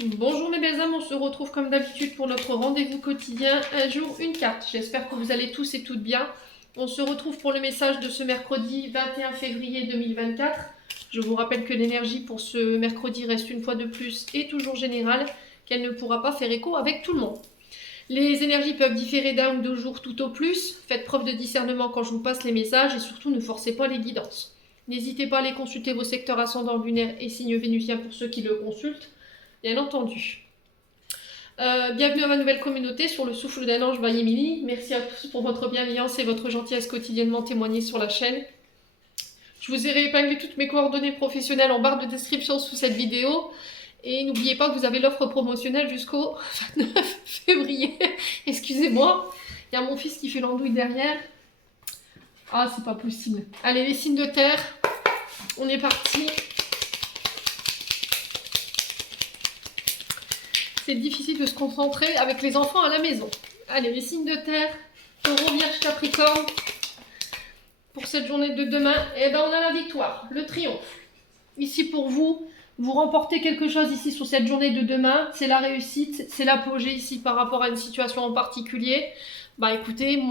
Bonjour mes belles âmes, on se retrouve comme d'habitude pour notre rendez-vous quotidien, un jour, une carte. J'espère que vous allez tous et toutes bien. On se retrouve pour le message de ce mercredi 21 février 2024. Je vous rappelle que l'énergie pour ce mercredi reste une fois de plus et toujours générale, qu'elle ne pourra pas faire écho avec tout le monde. Les énergies peuvent différer d'un ou deux jours tout au plus. Faites preuve de discernement quand je vous passe les messages et surtout ne forcez pas les guidances. N'hésitez pas à aller consulter vos secteurs ascendants lunaires et signes vénusiens pour ceux qui le consultent. Bien entendu. Bienvenue à ma nouvelle communauté sur le souffle d'un ange by Emily. Merci à tous pour votre bienveillance et votre gentillesse quotidiennement témoignée sur la chaîne. Je vous ai réépinglé toutes mes coordonnées professionnelles en barre de description sous cette vidéo. Et n'oubliez pas que vous avez l'offre promotionnelle jusqu'au 29 février. Excusez-moi, il y a mon fils qui fait l'andouille derrière. Ah, c'est pas possible. Allez, les signes de terre, on est parti. C'est difficile de se concentrer avec les enfants à la maison. Allez, les signes de terre, Taureau, Vierge, Capricorne. Pour cette journée de demain, eh ben on a la victoire, le triomphe. Ici pour vous, vous remportez quelque chose ici sur cette journée de demain. C'est la réussite, c'est l'apogée ici par rapport à une situation en particulier. Bah écoutez,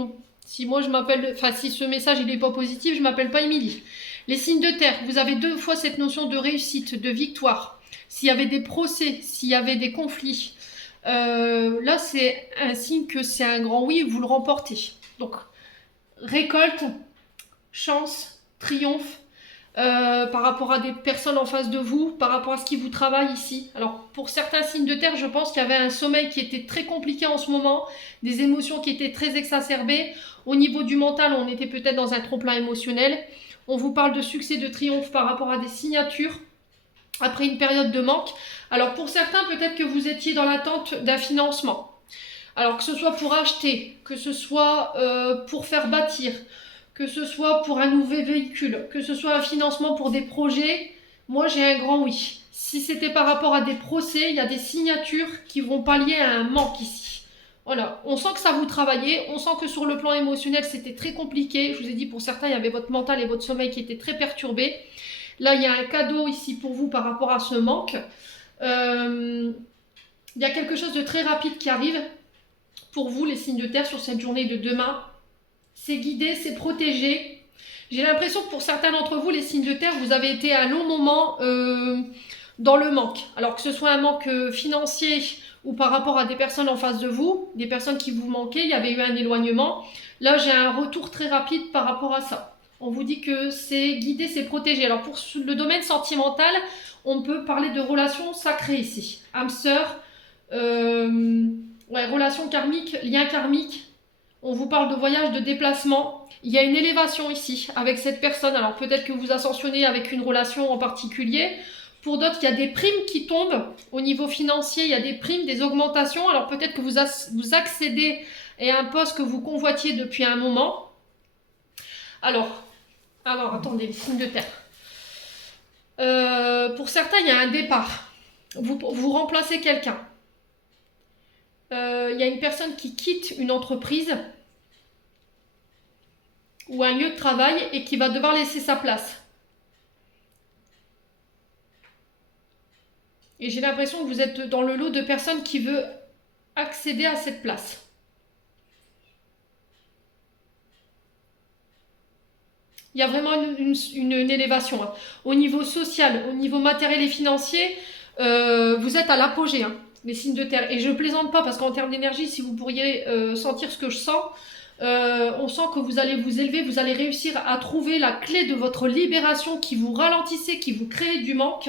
si moi je m'appelle, enfin si ce message il n'est pas positif, je m'appelle pas Émilie. Les signes de terre, vous avez deux fois cette notion de réussite, de victoire. S'il y avait des procès, s'il y avait des conflits, là c'est un signe que c'est un grand oui, vous le remportez. Donc récolte, chance, triomphe par rapport à des personnes en face de vous, par rapport à ce qui vous travaille ici. Alors pour certains signes de terre, je pense qu'il y avait un sommeil qui était très compliqué en ce moment, des émotions qui étaient très exacerbées. Au niveau du mental, on était peut-être dans un trop-plein émotionnel. On vous parle de succès, de triomphe par rapport à des signatures après une période de manque. Alors pour certains, peut-être que vous étiez dans l'attente d'un financement. Alors que ce soit pour acheter, que ce soit pour faire bâtir, que ce soit pour un nouveau véhicule, que ce soit un financement pour des projets, moi j'ai un grand oui. Si c'était par rapport à des procès, il y a des signatures qui vont pallier à un manque ici. Voilà, on sent que ça vous travaillait, on sent que sur le plan émotionnel c'était très compliqué. Je vous ai dit pour certains, il y avait votre mental et votre sommeil qui étaient très perturbés. Là, il y a un cadeau ici pour vous par rapport à ce manque. Il y a quelque chose de très rapide qui arrive pour vous, les signes de terre, sur cette journée de demain. C'est guidé, c'est protégé. J'ai l'impression que pour certains d'entre vous, les signes de terre, vous avez été à un long moment dans le manque. Alors que ce soit un manque financier ou par rapport à des personnes en face de vous, des personnes qui vous manquaient, il y avait eu un éloignement. Là, j'ai un retour très rapide par rapport à ça. On vous dit que c'est guidé, c'est protégé. Alors pour le domaine sentimental, on peut parler de relations sacrées ici. Âme sœur, relations karmiques, liens karmiques. On vous parle de voyage, de déplacement. Il y a une élévation ici avec cette personne. Alors peut-être que vous ascensionnez avec une relation en particulier. Pour d'autres, il y a des primes qui tombent au niveau financier. Il y a des primes, des augmentations. Alors peut-être que vous accédez à un poste que vous convoitiez depuis un moment. Alors attendez, les signes de terre. Pour certains, il y a un départ. Vous remplacez quelqu'un. Il y a une personne qui quitte une entreprise ou un lieu de travail et qui va devoir laisser sa place. Et j'ai l'impression que vous êtes dans le lot de personnes qui veulent accéder à cette place. Il y a vraiment une élévation. Hein. Au niveau social, au niveau matériel et financier, vous êtes à l'apogée, hein, les signes de terre. Et je ne plaisante pas parce qu'en termes d'énergie, si vous pourriez sentir ce que je sens, on sent que vous allez vous élever, vous allez réussir à trouver la clé de votre libération qui vous ralentissait, qui vous crée du manque.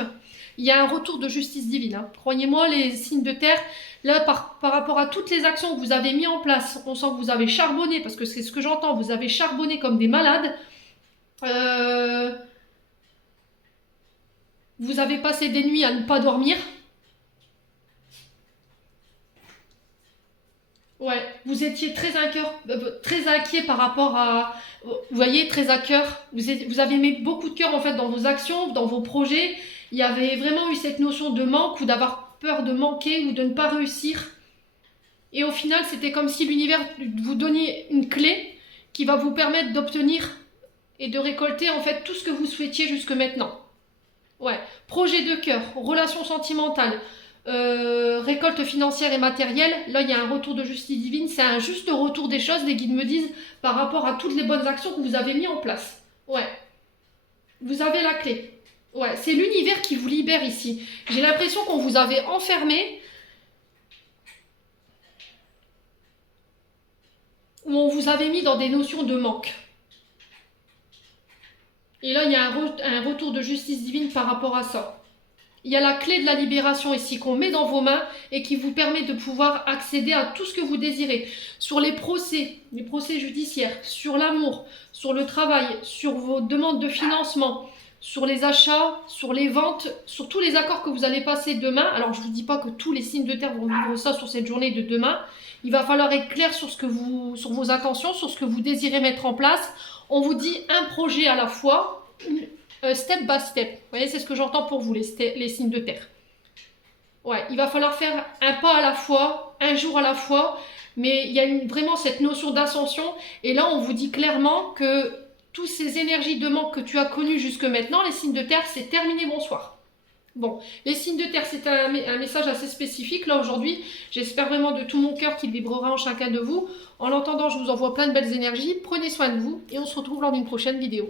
Il y a un retour de justice divine. Hein. Croyez-moi, les signes de terre, là, par rapport à toutes les actions que vous avez mises en place, on sent que vous avez charbonné, parce que c'est ce que j'entends, vous avez charbonné comme des malades. Vous avez passé des nuits à ne pas dormir. Ouais, vous étiez très inquiet par rapport à... Vous voyez, très à cœur. Vous avez mis beaucoup de cœur en fait dans vos actions, dans vos projets. Il y avait vraiment eu cette notion de manque ou d'avoir peur de manquer ou de ne pas réussir. Et au final, c'était comme si l'univers vous donnait une clé qui va vous permettre d'obtenir et de récolter en fait tout ce que vous souhaitiez jusque maintenant. Ouais, projet de cœur, relation sentimentale, récolte financière et matérielle, là il y a un retour de justice divine, c'est un juste retour des choses, les guides me disent, par rapport à toutes les bonnes actions que vous avez mis en place. Ouais, vous avez la clé. Ouais, c'est l'univers qui vous libère ici. J'ai l'impression qu'on vous avait enfermé, où on vous avait mis dans des notions de manque. Et là, il y a un retour de justice divine par rapport à ça. Il y a la clé de la libération ici qu'on met dans vos mains et qui vous permet de pouvoir accéder à tout ce que vous désirez. Sur les procès judiciaires, sur l'amour, sur le travail, sur vos demandes de financement, sur les achats, sur les ventes, sur tous les accords que vous allez passer demain. Alors je ne vous dis pas que tous les signes de terre vont vivre ça sur cette journée de demain. Il va falloir être clair sur sur vos intentions, sur ce que vous désirez mettre en place. On vous dit un projet à la fois, step by step. Vous voyez, c'est ce que j'entends pour vous, les signes de terre. Ouais, il va falloir faire un pas à la fois, un jour à la fois, mais il y a vraiment cette notion d'ascension. Et là, on vous dit clairement que toutes ces énergies de manque que tu as connues jusque maintenant, les signes de terre, c'est terminé, bonsoir. Bon, les signes de terre, c'est un message assez spécifique. Là, aujourd'hui, j'espère vraiment de tout mon cœur qu'il vibrera en chacun de vous. En l'entendant, je vous envoie plein de belles énergies. Prenez soin de vous et on se retrouve lors d'une prochaine vidéo.